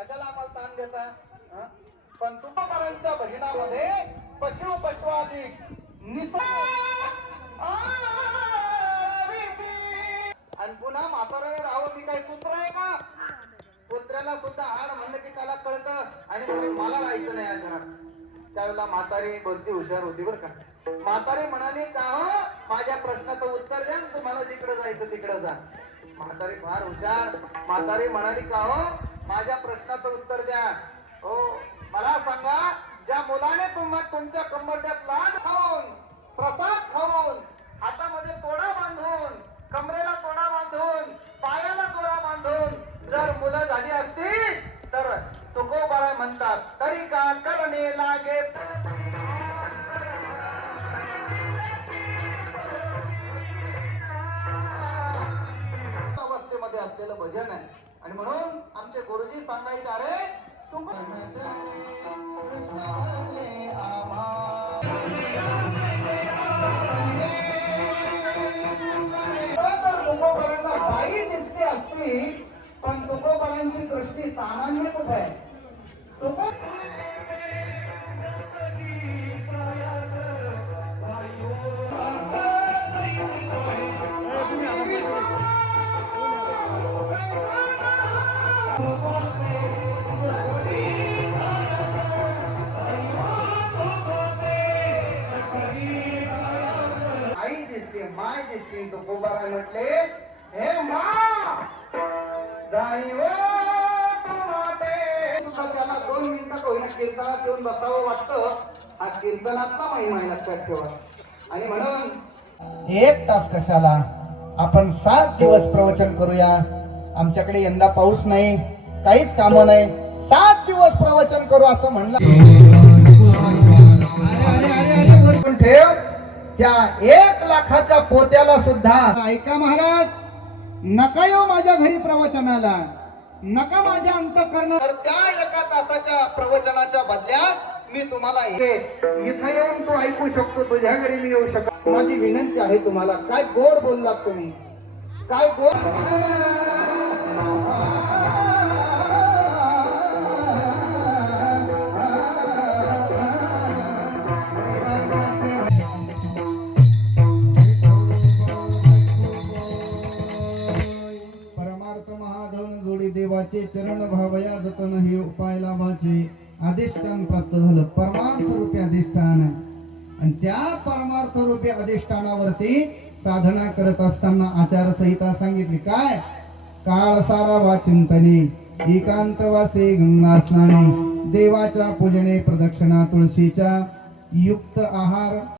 कशाला आम्हाला ताण देता? पण तुकोबारांच्या भजनामध्ये पशु पशवादी आणि पुन्हा म्हाताराने राहावं. मी काय कुत्र आहे का? कुत्र्याला सुद्धा हाड म्हणलं की त्याला कळतं आणि म्हणून मला राहायचं नाही या घरात. त्यावेळेला म्हातारी बोलती हुशार होती बरं का. म्हातारी म्हणाली का हो माझ्या प्रश्नाचं उत्तर द्या, तुम्हाला जिकडे जायचं तिकडे जा. म्हातारी फार हुशार. म्हातारी म्हणाली का हो माझ्या प्रश्नाचं उत्तर द्या. हो मला सांगा, ज्या मुलाने तुमच्या कंबरट्यात लाज खाऊन प्रसाद खाऊन हातामध्ये तोडा बांधून कमरेला तोडा बांधून पायाला तोडा बांधून जर मुलं झाली असती तर तुकोबाराय म्हणतात तरी का करणे लागे. अवस्थेमध्ये असलेलं भजन आहे आणि म्हणून आमचे गुरुजी सांगायचे अरे तुकोबारांना बाई दिसली असती पण तुकोबारांची दृष्टी सामान्य कुठे आहे? आई दिसली माय दिसली. तुकोबाराय म्हटले हे मा जाईव सुद्धा त्याला 2 मिनिटं होईना कीर्तनात येऊन बसावं वाटतं. हा कीर्तनातला महिमा लक्षात ठेवा. आणि म्हणून 1 तास कशाला, आपण 7 दिवस प्रवचन करूया. आमच्याकडे यंदा पाऊस नाही, काहीच कामं नाही, 7 दिवस प्रवचन करू असं म्हणलं. ठेव त्या 1 लाखाच्या पोत्याला सुद्धा ऐका महाराज, नका येऊ माझ्या घरी प्रवचनाला, नका माझ्या अंतःकरणात. तर त्या 1 तासाच्या प्रवचनाच्या बदल्यात मी तुम्हाला इथं येऊन तो ऐकू शकतो, तुझ्या घरी मी येऊ शकतो. माझी विनंती आहे तुम्हाला. काय गोड बोललात तुम्ही, काय गोड. देवाचे चरण भावया जतन हे उपाय लाभाचे अधिष्ठान प्राप्त झालं. परमार्थ रूपी अधिष्ठान आणि त्या परमार्थ रूपी अधिष्ठानावरती साधना करत असताना आचारसंहिता सांगितली. काय? काळ सारा वा चिंतने एकांत वासे गंगा स्नाने देवाच्या पूजने प्रदक्षिणा तुळशीच्या युक्त आहार